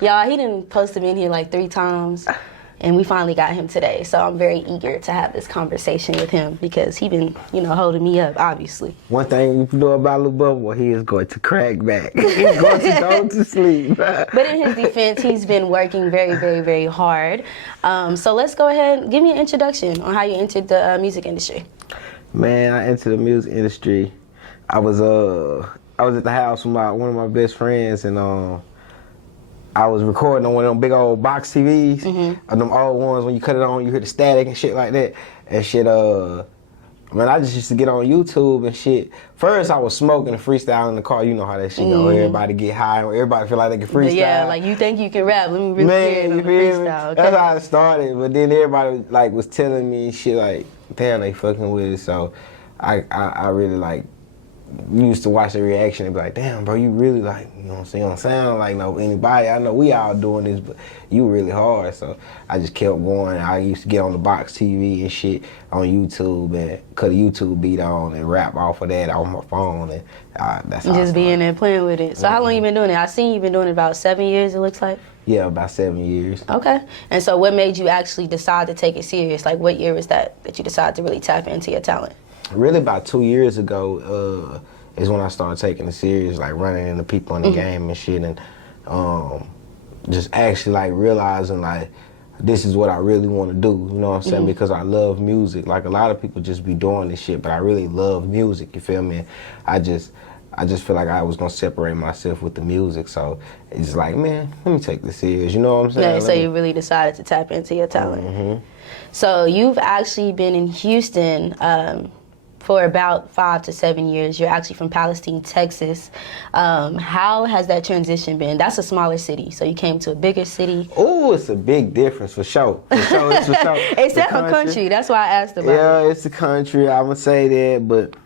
Y'all, he done posted me in here like 3 times, and we finally got him today. So I'm very eager to have this conversation with him because he been, holding me up, obviously. One thing you know about Lil Bubba, well, he is going to crack back. He's going to go to sleep. But in his defense, he's been working very, very, very hard. So let's go ahead and give me an introduction on how you entered the music industry. Man, I entered the music industry. I was at the house with one of my best friends, and I was recording on one of them big old box TVs, them old ones when you cut it on, you hear the static and shit like that. And shit, man, I just used to get on YouTube and shit. First, I was smoking and freestyling in the car. You know how that shit go. Everybody get high, everybody feel like they can freestyle. Yeah, like you think you can rap. Let me really hear it on the freestyle. Okay? That's how it started. But then everybody like was telling me shit like, damn, they fucking with it. So I really like used to watch the reaction and be like, damn, bro, you really like, you know what I'm saying? You don't sound like anybody. I know we all doing this, but you really hard. So I just kept going. I used to get on the box TV and shit on YouTube and cut a YouTube beat on and rap off of that on my phone. And that's how just being there playing with it. So how long you been doing it? I seen you been doing it about 7 years, it looks like. Yeah, about 7 years. Okay. And so what made you actually decide to take it serious? Like what year was that you decided to really tap into your talent? Really about 2 years ago is when I started taking it serious, like running into people in the game and shit, and just actually like realizing like this is what I really want to do, you know what I'm saying? Because I love music. Like a lot of people just be doing this shit, but I really love music, you feel me? I just feel like I was gonna separate myself with the music, so it's like, man, let me take this serious, you know what I'm saying? Yeah, so you really decided to tap into your talent. So you've actually been in Houston for about 5 to 7 years. You're actually from Palestine, Texas. How has that transition been? That's a smaller city, so you came to a bigger city. Oh, it's a big difference for sure. It's for sure. It's a country. That's why I asked about it. Yeah, it's a country. I'm gonna say that, but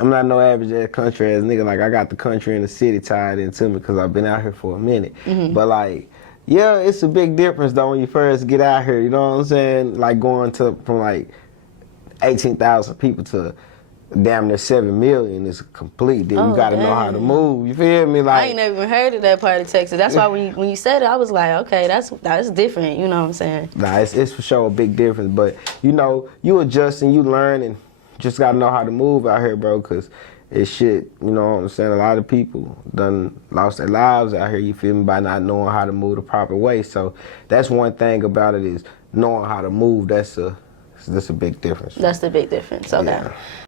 I'm not no average ass country ass nigga. Like I got the country and the city tied into me because I've been out here for a minute. But like, yeah, it's a big difference though when you first get out here. You know what I'm saying? Like going from like 18,000 people to damn near 7 million is complete. Then you gotta know how to move. You feel me? Like I ain't never even heard of that part of Texas. That's why when you said it, I was like, okay, that's different. You know what I'm saying? Nah, it's for sure a big difference. But you adjust and you learn and just gotta know how to move out here, bro. Cause it's shit. You know what I'm saying? A lot of people done lost their lives out here. You feel me? By not knowing how to move the proper way. So that's one thing about it is knowing how to move. That's a big difference. That's the big difference. Okay. Yeah.